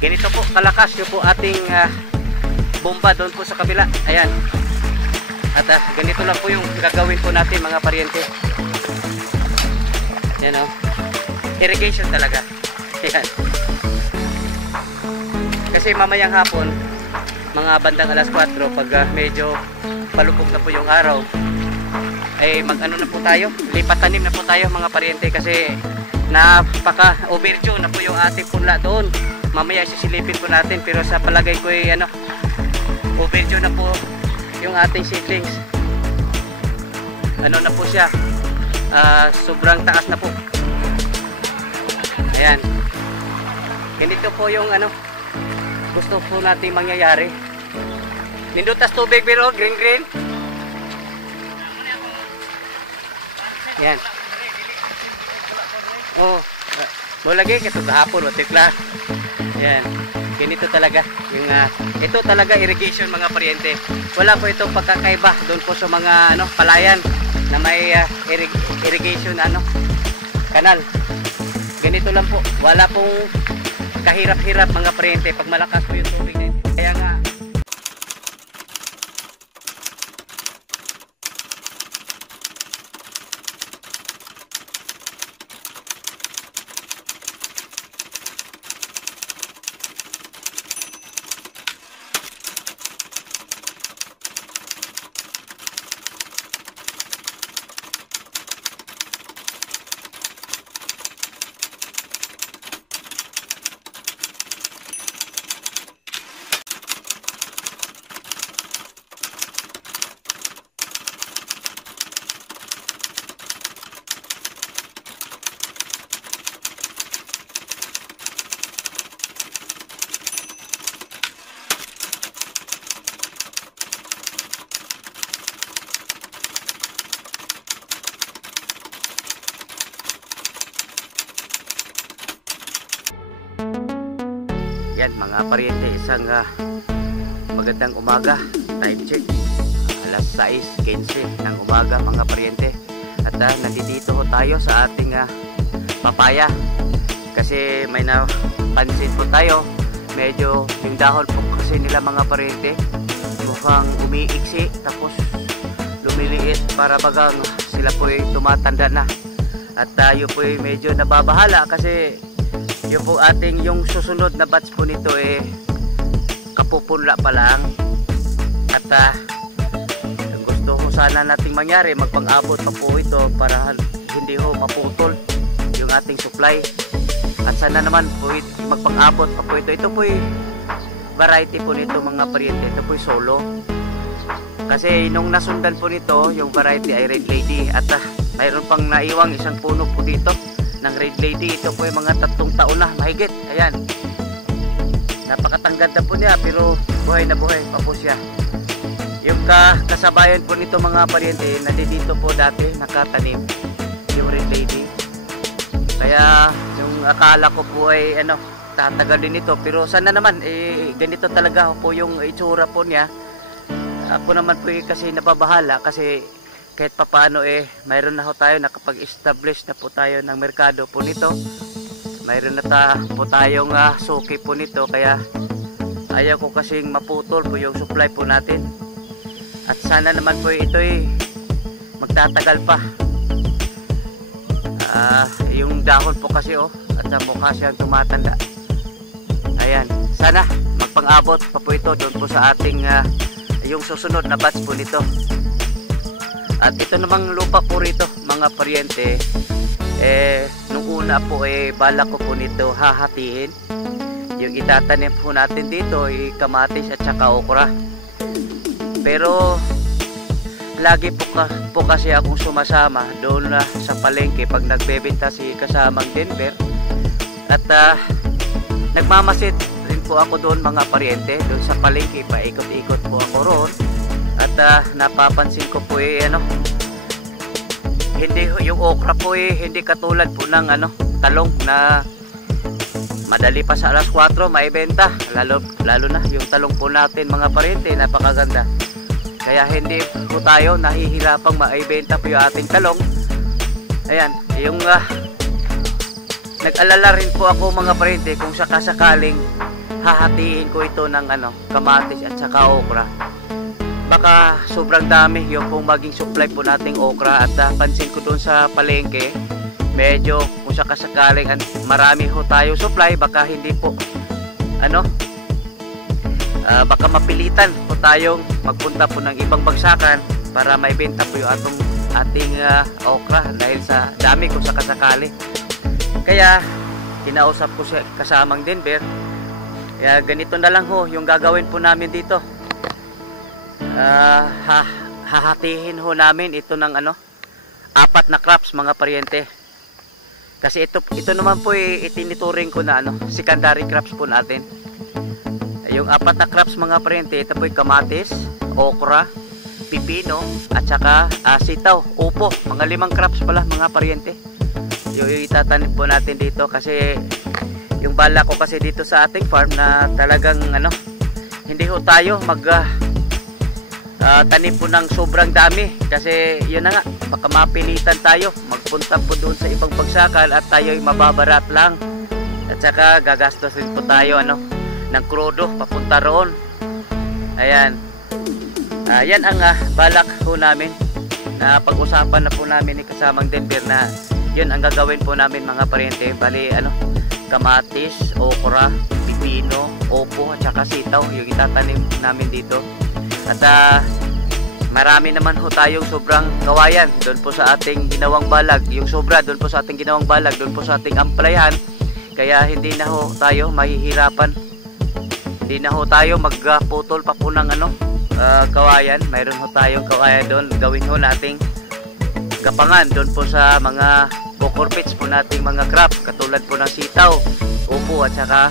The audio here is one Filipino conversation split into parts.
Ganito po kalakas yung po ating bomba doon po sa kabila. Ayan. At ganito lang po yung gagawin po natin mga paryente. Yan o. Irrigation talaga. Ayan. Kasi mamayang hapon, mga bandang alas 4, pag medyo palubog na po yung araw, ay mag-ano na po tayo, lipat tanim na po tayo mga paryente, kasi napaka overdue na po yung ating punla doon. Mamaya sisilipin po natin, pero sa palagay ko ay overdue na po yung ating seedlings. Ano na po siya, sobrang taas na po. Ayan, ganito po yung gusto po natin mangyayari. Nindutas tubig pero green green. Yan. Oh, mo lagi kito gahapon o tikla. Yan. Ganito talaga yung ito talaga irrigation mga paryente. Wala po itong pagkakaiba doon po sa mga palayan na may irrigation kanal. Ganito lang po. Wala pong kahirap-hirap mga paryente pag malakas po yung tubig na ito. Kaya nga yan mga paryente, isang magandang umaga. Time check alas 6:15 ng umaga mga paryente. At nandito ho tayo sa ating papaya, kasi may napansin po tayo, medyo yung dahon po kasi nila mga paryente mukhang umiiksi, tapos lumiliit, para bagang sila po ay tumatanda na. At tayo po ay medyo nababahala kasi yung po ating yung susunod na batch po nito kapupunla pa lang. At gusto ko sana nating mangyari, magpang-abot pa po ito para hindi ho maputol yung ating supply. At sana naman po magpang-abot pa po ito. Ito po variety po nito mga paryente. Ito po solo. Kasi nung nasundan po nito, yung variety ay Red Lady. At mayroon pang naiwang isang puno po dito ng Red Lady. Ito po yung mga 3 taon na mahigit. Ayan, napakatanggad na po niya, pero buhay na buhay pa po siya. Yung kasabayan po nito mga paryente, nandito po dati nakatanim yung Red Lady. Kaya yung akala ko po ay tatagal din ito, pero sana naman ganito talaga po yung itsura po niya. Ako naman po kasi nababahala, kasi kahit papaano mayroon na ho tayo, nakapag-establish na po tayo ng merkado po nito. Mayroon na po tayong suki po nito, kaya ayaw ko kasing maputol po yung supply po natin. At sana naman po ito magtatagal pa. Yung dahon po kasi at mukha siyang tumatanda. Ayan, sana magpang-abot pa po ito doon po sa ating yung susunod na batch po nito. At ito namang lupa po rito mga paryente, nung una po balak ko po nito hahatiin. Yung itatanim po natin dito kamatis at saka okra. Pero lagi po kasi akong sumasama doon sa palengke pag nagbebenta si kasamang Denver. At nagmamasid rin po ako doon mga paryente, doon sa palengke, paikot-ikot po ako roon. At napapansin ko po hindi yung okra po hindi katulad po ng talong na madali pa sa alas 4 maibenta. Lalo na yung talong po natin mga paryente, napakaganda. Kaya hindi po tayo nahihirapang maibenta po yung ating talong. Ayan, yung nag-alala rin po ako mga paryente kung sakasakaling hahatiin ko ito ng kamatis at saka okra. Baka sobrang dami yung pong maging supply po nating okra. At pansin ko doon sa palengke, medyo kung sakasakaling marami ho tayo supply, baka hindi po baka mapilitan po tayong magpunta po ng ibang bagsakan para maibenta po yung ating okra dahil sa dami kung sakasakali. Kaya kinausap ko siya kasamang Denver. Kaya ganito na lang ho yung gagawin po namin dito. Hahatihin ho namin ito ng 4 na crops mga paryente. Kasi ito naman po itinituring ko na secondary crops po natin. Yung 4 na crops mga paryente, ito po yung kamatis, okra, pipino at saka sitaw, upo. Mga 5 crops pala mga paryente. Yung itatanim po natin dito kasi yung bala ko kasi dito sa ating farm na talagang hindi ho tayo tanim po ng sobrang dami kasi yun na nga, baka mapilitan tayo magpunta po doon sa ibang bagsakan at tayo ay mababarat lang at saka gagastos din po tayo ng krudo papunta roon. Ayan, yan ang balak ho namin na pag-usapan na po namin ni kasamang Denver na yun ang gagawin po namin mga paryente. Bali kamatis, okra, pipino, opo at saka sitaw yung itatanim namin dito. At marami naman ho tayong sobrang kawayan doon po sa ating ginawang balag. Yung sobra doon po sa ating ginawang balag, doon po sa ating amplayan. Kaya hindi na ho tayo mahihirapan. Hindi na ho tayo magputol pa po ng kawayan. Mayroon ho tayong kawayan doon. Gawin ho nating gapangan doon po sa mga bukorpits po nating mga crop katulad po ng sitaw, upo at saka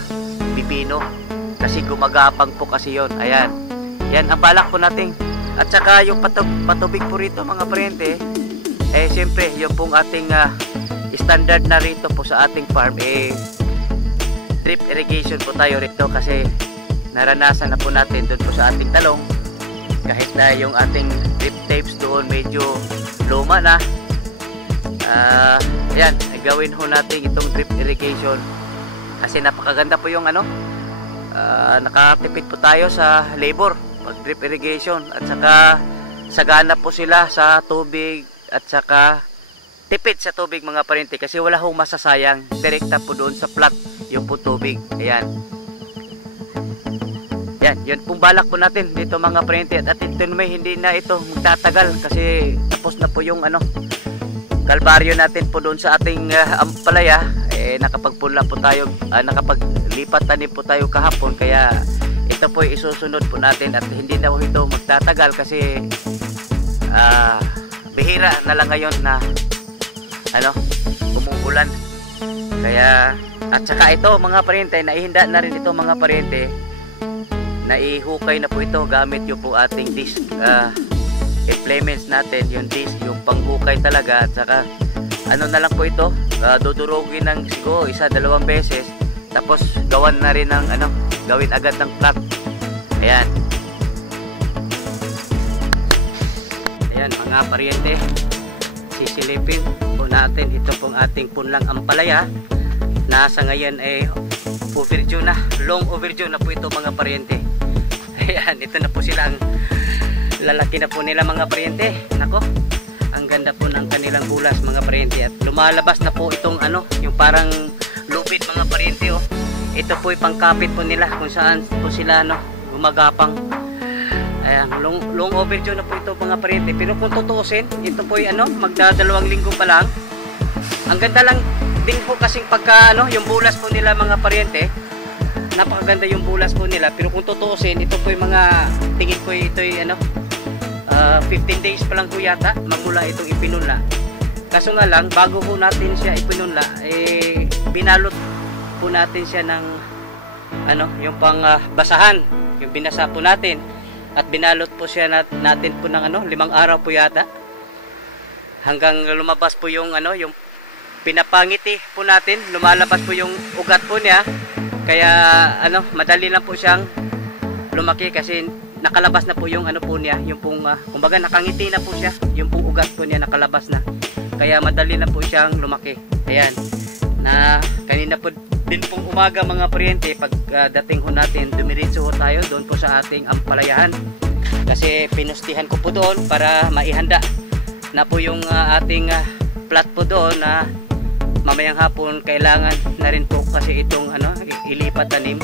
pipino kasi gumagapang po kasi yon. Ayan, yan ang balak po natin. At saka yung patubig po rito mga paryente, siyempre yung pong ating standard na rito po sa ating farm drip irrigation po tayo rito kasi naranasan na po natin doon po sa ating talong kahit na yung ating drip tapes doon medyo luma na. Yan, gawin ho natin itong drip irrigation kasi napakaganda po yung nakatipid po tayo sa labor pag drip irrigation at saka sagana po sila sa tubig at saka tipid sa tubig mga paryente kasi wala hong masasayang, direkta po doon sa plant yung po tubig. Ayan, yan, yun pong balak po natin dito mga paryente. At ito may hindi na ito magtatagal kasi tapos na po yung kalbaryo natin po doon sa ating ampalaya. Nakapagpula po tayo, nakapaglipat tanim po tayo kahapon, kaya ito po isusunod po natin at hindi na po ito magtatagal kasi bihira na lang ngayon na umuulan. Kaya at saka ito mga paryente, naihinda na rin ito mga paryente, naihukay na po ito gamit yung po ating disc implements natin, yung disc, yung panghukay talaga. At saka na lang po ito, dudurugin ng siguro 1-2 beses tapos gawan na rin ng gawin agad ng plat. Ayan, ayan mga paryente, sisilipin po natin ito pong ating punlang ampalaya na sa ngayon overdue na, long overdue na po ito mga paryente. Ayan, ito na po sila, lalaki na po nila mga paryente. Nako, ang ganda po ng kanilang bulas mga paryente at lumalabas na po itong yung parang lubid mga paryente. Ito po yung pangkapit po nila kung saan po sila gumagapang. Ayan, long overdue na po ito mga paryente. Pero kung tutuusin, ito po yung magdadalawang linggo pa lang. Ang ganda lang din po kasing pagka yung bulas po nila mga paryente, napakaganda yung bulas po nila. Pero kung tutuusin, ito po yung mga tingin ko ito yung 15 days pa lang po yata magmula itong ipinunla. Kaso nga lang, bago po natin siya ipinunla, binalot po natin siya ng yung pang basahan, yung binasa po natin at binalot po siya natin po ng 5 araw po yata hanggang lumabas po yung yung pinapangiti po natin, lumalabas po yung ugat po niya. Kaya madali lang po siyang lumaki kasi nakalabas na po yung po niya, yung pong kumbaga nakangiti na po siya, yung pong ugat po niya nakalabas na. Kaya madali lang po siyang lumaki. Ayan, na kanina po din pong umaga mga paryente, pag dating ho natin, dumiretso ho tayo doon po sa ating ampalayahan. Kasi pinustihan ko po doon para maihanda na po yung ating plat po doon na mamayang hapon kailangan na rin po kasi itong ilipat tanim.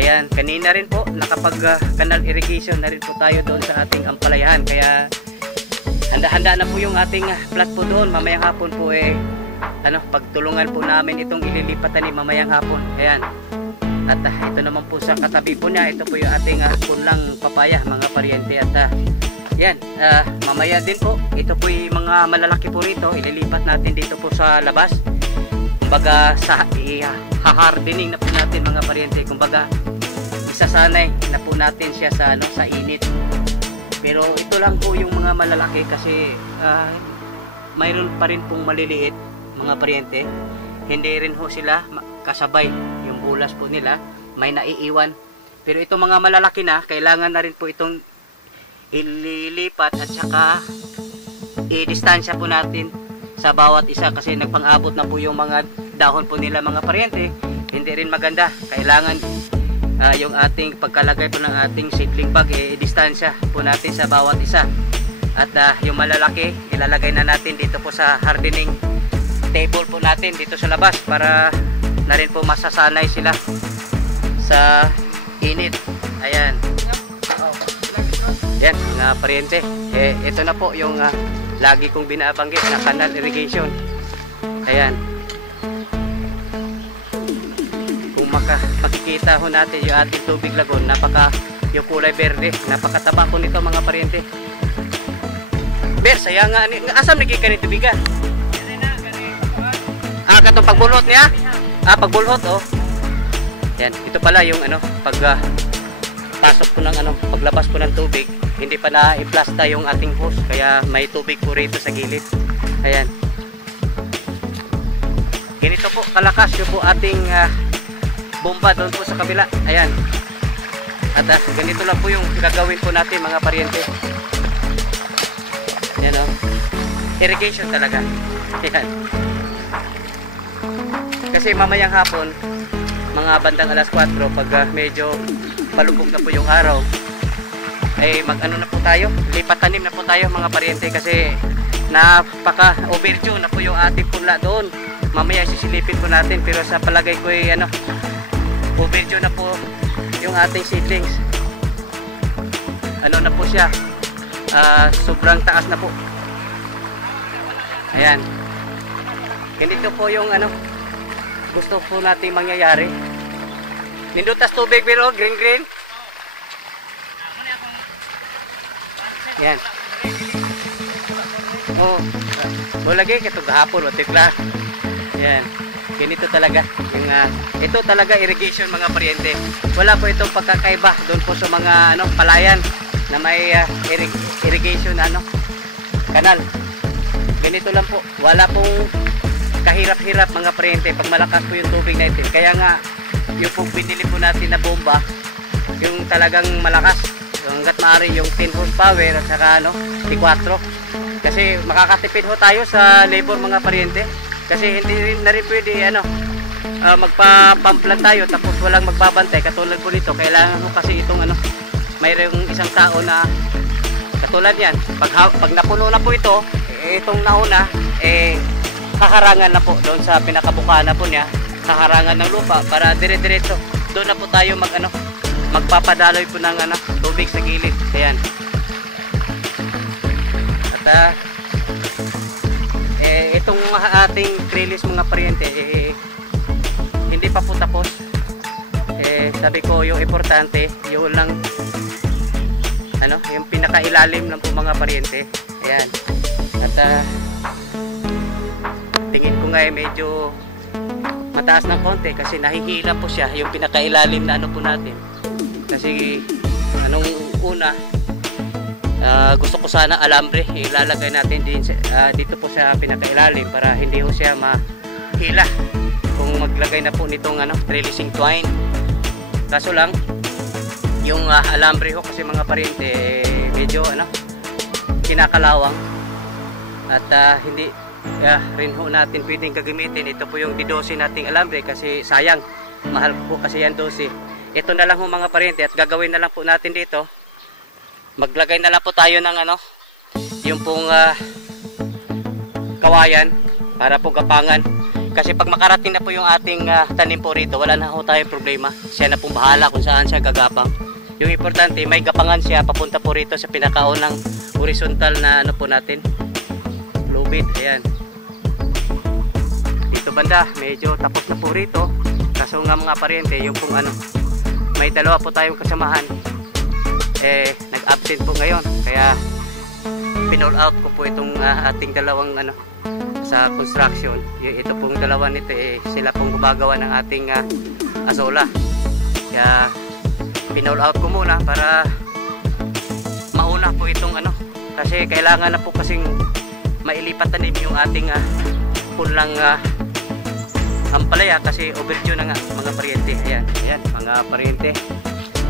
Ayan, kanina rin po nakapag canal irrigation na rin po tayo doon sa ating ampalayahan. Kaya handa-handa na po yung ating plat po doon. Mamayang hapon po pagtulungan po namin itong ililipat tanim mamayang hapon. Ayan. At ito naman po sa katabi po niya, ito po yung ating punlang papaya mga paryente. At yan, mamaya din po, ito po yung mga malalaki po rito, ililipat natin dito po sa labas. Kumbaga, hahardening na po natin mga paryente. Kumbaga, isasanay na po natin siya sa init. Pero ito lang po yung mga malalaki kasi mayroon pa rin pong maliliit mga paryente. Hindi rin ho sila kasabay yung bulas po nila, may naiiwan. Pero itong mga malalaki na, kailangan na rin po itong ililipat at saka i-distansya po natin sa bawat isa kasi nagpang-abot na po yung mga dahon po nila mga paryente. Hindi rin maganda. Kailangan yung ating pagkalagay po ng ating seedling bag i-distansya po natin sa bawat isa. At yung malalaki ilalagay na natin dito po sa hardening table po natin dito sa labas para na rin po masasanay sila sa init. Ayan. Yan mga paryente. Ito na po yung lagi kong binabanggit na canal irrigation. Ayan. Kung makikita ho natin yung ating tubig lagon, yung kulay berde, napakataba po nito mga paryente. Ber, saya nga, asam naging kanito biga? Katong pagbulhot niya? Pagbulhot, oh. Yan, ito pala yung pasok po ng paglabas po ng tubig, hindi pa na-iplasta yung ating hose, kaya may tubig po rito sa gilid. Ayan. Ganito po kalakas yung po ating bomba doon po sa kabila. Ayan. At ganito lang po yung gagawin po natin mga paryente. Ayan, oh. Irrigation talaga. Ayan. Kasi mamayang hapon, mga bandang alas 4, pag medyo palubog na po yung araw, ay na po tayo, lipat tanim na po tayo mga paryente kasi napaka overdue na po yung ating punla doon. Mamaya sisilipin po natin pero sa palagay ko ay overdue na po yung ating seedlings. Na po siya, sobrang taas na po. Ayan. Ganito po yung gusto po natin mangyayari. Nindutas tubig pero green. Yan. Lagi kito gahapon o tikla. Yan. Ganito talaga. Ito talaga irrigation mga paryente. Wala po itong pagkakaiba doon po sa mga palayan na may irrigation kanal. Ganito lang po. Wala pong kahirap-hirap mga paryente pag malakas po yung tubig natin. Kaya nga yung pong binili po natin na bomba, yung talagang malakas, hanggat maaari yung 10 horsepower at saka 4. Kasi makakatipid ho tayo sa labor mga paryente. Kasi hindi na rin pwede magpa-pump lang tayo tapos walang magbabantay katulad po nito. Kailangan ho kasi itong mayroong isang tao na katulad yan. Pag napuno na po ito, itong nauna haharangan na po doon sa pinakabuka na po niya, haharangan ng lupa para dire-diretso doon na po tayo magpapadaloy po ng tubig sa gilid. Ayan. At itong ating trellis mga paryente hindi pa po tapos. Sabi ko yung importante yung lang yung pinakailalim lang po mga paryente. Ayan. At tingin ko nga medyo mataas ng konti kasi nahihila po siya yung pinakailalim na po natin. Kasi anong una gusto ko sana alambre ilalagay natin din dito po sa pinakailalim para hindi ho siya mahila kung maglagay na po nitong trellising twine. Kaso lang yung alambre ho kasi mga paryente medyo kinakalawang at hindi rin ho natin pwedeng gagamitin. Ito po yung D12 nating alambre kasi sayang, mahal po kasi yan 12. Ito na lang ho mga paryente, at gagawin na lang po natin dito, maglagay na lang po tayo ng ano, yung pong kawayan para po gapangan. Kasi pag makarating na po yung ating tanim po rito, wala na ho tayong problema. Siya na pong bahala kung saan siya gagapang. Yung importante, may gapangan siya papunta po rito sa pinakaunang horizontal na ano po natin, lubid. Ayan. Dito banda, medyo tapos na po rito. Kaso nga mga paryente, yung pong ano, may dalawa po tayong kasamahan. Nag-absent po ngayon. Kaya pinall out ko po itong ating dalawang ano, sa construction. Ito pong dalawa nito, sila pong gumagawa ng ating azola. Kaya pinall out ko muna para mauna po itong ano, kasi kailangan na po kasing mailipat tanim yung ating punlang ampalaya kasi overdue na nga mga paryente. Ayan, ayan mga paryente,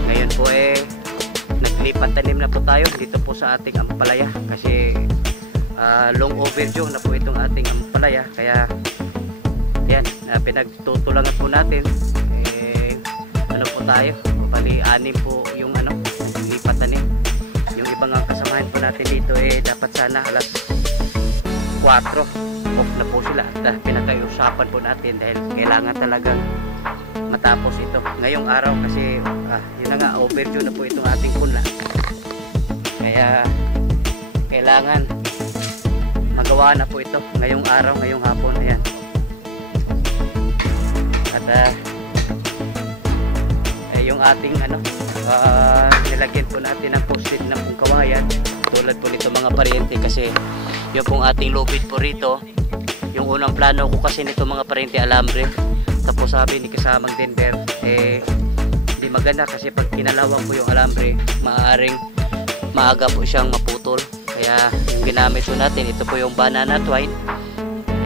ngayon po naglipat tanim na po tayo dito po sa ating ampalaya kasi long overdue na po itong ating ampalaya. Kaya ayan, pinagtutulangan po natin, ano po tayo, bali 6 po yung ano, naglipat tanim. Yung ibang kasamahan po natin dito dapat sana alas 4 off na po sila, at pinag-usapan po natin dahil kailangan talagang matapos ito ngayong araw kasi yun na nga, overdue na po itong ating punla. Kaya kailangan magawa na po ito ngayong araw, ngayong hapon. Ayan. At yung ating ano, nilagyan po natin ng post-it na pong kawayan tulad po nito mga paryente, kasi yung pong ating lubid po rito, yung unang plano ko kasi nito mga paryente alambre, tapos sabi ni kasamang Denver hindi maganda kasi pag kinalawang po yung alambre maaaring maaga po siyang maputol. Kaya yung ginamit po natin, ito po yung banana twine.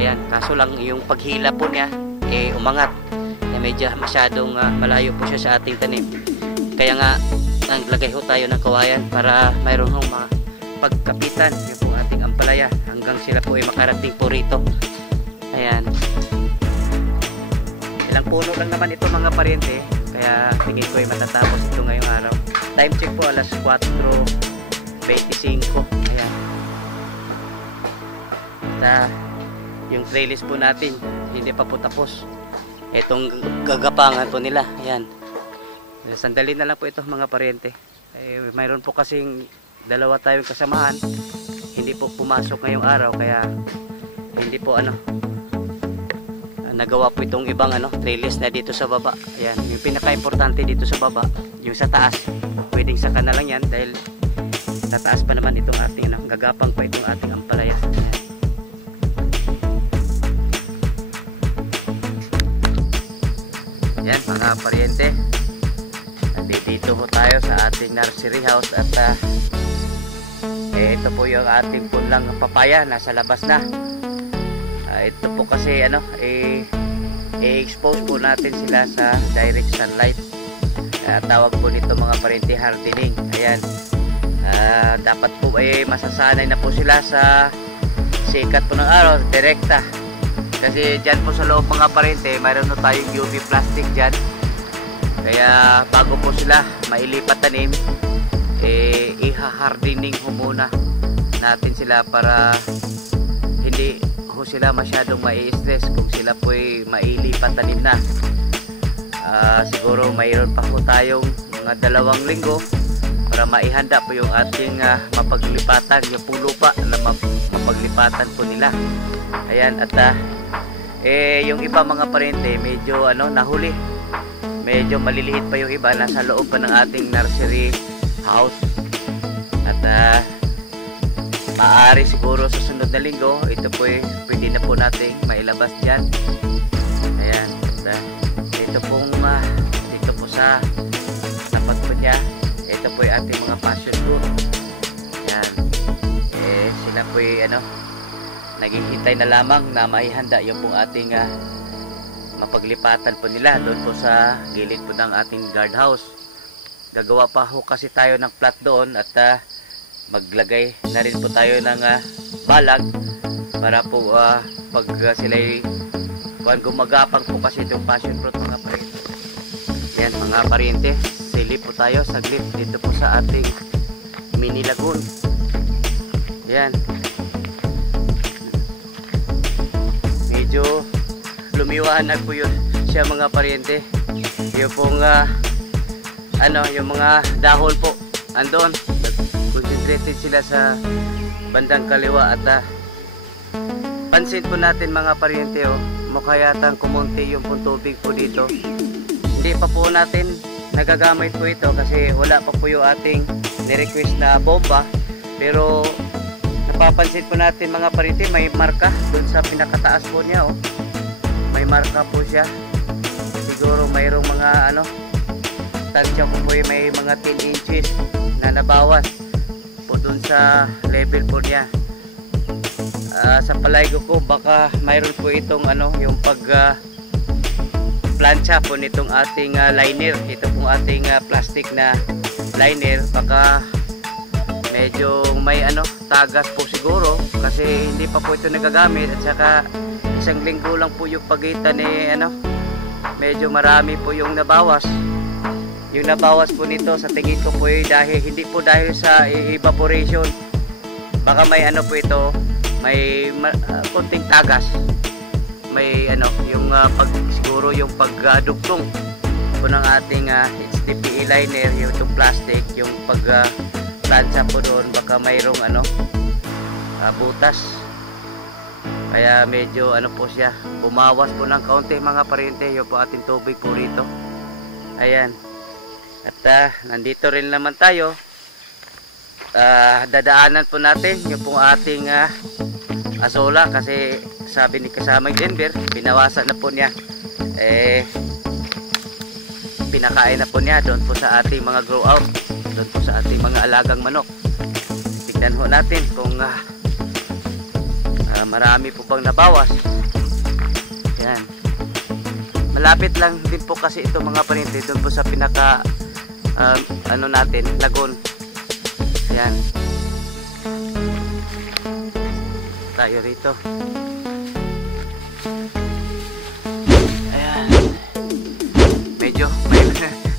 Ayan, kaso lang yung paghila po niya umangat, medyo masyadong malayo po siya sa ating tanim. Kaya nga naglagay ho tayo ng kawayan para mayroon hong pagkapitan yung po ating ampalaya hanggang sila po ay makarating po rito. Ayan, ilang puno lang naman ito mga paryente, kaya tingin ko ay matatapos ito ngayong araw. Time check po alas 4:25. Ayan. At yung trellis po natin hindi pa po tapos, itong gagapangan po nila. Ayan, sandali na lang po ito mga paryente. Mayroon po kasing dalawa tayong kasamahan, hindi po pumasok ngayong araw, kaya hindi po ano, nagawa po itong ibang ano, trellis na dito sa baba. Ayan, yung pinaka-importante dito sa baba, yung sa taas, pwedeng saka na lang yan dahil sa taas pa naman itong ating ano, gagapang pa itong ating ampalaya. Ayan mga paryente, dito po tayo sa ating nursery house at ito po yung ating punlang papaya, nasa labas na. Ito po kasi ano, i-expose po natin sila sa direct sunlight. Tawag po nito mga paryente hardening. Ayan, dapat po masasanay na po sila sa sikat po ng araw, direkta. Kasi dyan po sa loob mga paryente, mayroon na tayong UV plastic dyan. Kaya bago po sila mailipat tanim, iha-hardening ho muna natin sila para hindi ho sila masyadong mai-stress kung sila po ay mailipat tanim na. Siguro mayroon pa po tayong mga 2 linggo para maihanda po yung ating mapaglipatan, yung pulo pa na mapaglipatan po nila. Ayan, at yung iba mga paryente medyo ano, nahuli, medyo maliliit pa yung iba, nasa loob pa ng ating nursery house. At maaari siguro sa sunod na linggo ito po pwede na po nating mailabas dyan. Ayan, at dito po sa tapat po niya, ito po yung ating mga passion fruit. Ayan, sila po ano, naghihintay na lamang na maihanda yung pong ating mapaglipatan po nila doon po sa gilid po ng ating guardhouse. Gagawa pa ho kasi tayo ng plot doon at maglagay na rin po tayo ng balag para po pag sila'y gumagapang po kasi itong passion fruit mga pariente. Yan mga pariente, silip po tayo saglit dito po sa ating mini lagoon. Yan, medyo lumiwanag po yun siya mga pariente. Yung pong yung mga dahon po andon, concentrated sila sa bandang kaliwa. At pansin po natin mga pariente, mukha yatang kumunti yung pong tubig po dito. Hindi pa po natin nagagamit po ito kasi wala pa po yung ating ni-request na bomba. Pero napapansin po natin mga pariente, may marka dun sa pinakataas po niya. May marka po siya. Siguro mayroong mga tansya po may mga 10 inches na nabawas po dun sa level po niya. Sa palay ko baka mayroon po itong yung pag plancha po nitong ating liner. Ito pong ating plastic na liner, baka medyo may tagas po siguro kasi hindi pa po ito nagagamit. At saka isang linggo lang po yung pagitan medyo marami po yung nabawas. Yung nabawas po nito sa tingin ko po dahil hindi po dahil sa evaporation, baka may po ito, may konting tagas, may yung siguro yung pagdugtong po ng ating HDPE liner, yung itong plastic, yung pagtansya po doon, baka mayroong butas, kaya medyo po siya, bumawas po ng kaunti mga pariente. Yung po ating tubig po rito. Ayan. At nandito rin naman tayo. Dadaanan po natin yung pong ating asola kasi sabi ni kasamang Denver, binawasan na po niya. Pinakain na po niya doon po sa ating mga grow out, doon po sa ating mga alagang manok. Tignan ho natin kung marami po bang nabawas. Yan, malapit lang din po kasi ito mga pariente doon po sa pinaka natin, lagoon. Yan, tayo rito. Ayan, medyo may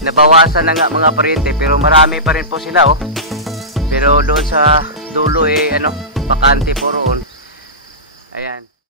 nabawasan na nga mga pariente, pero marami pa rin po sila pero doon sa dulo bakante po roon.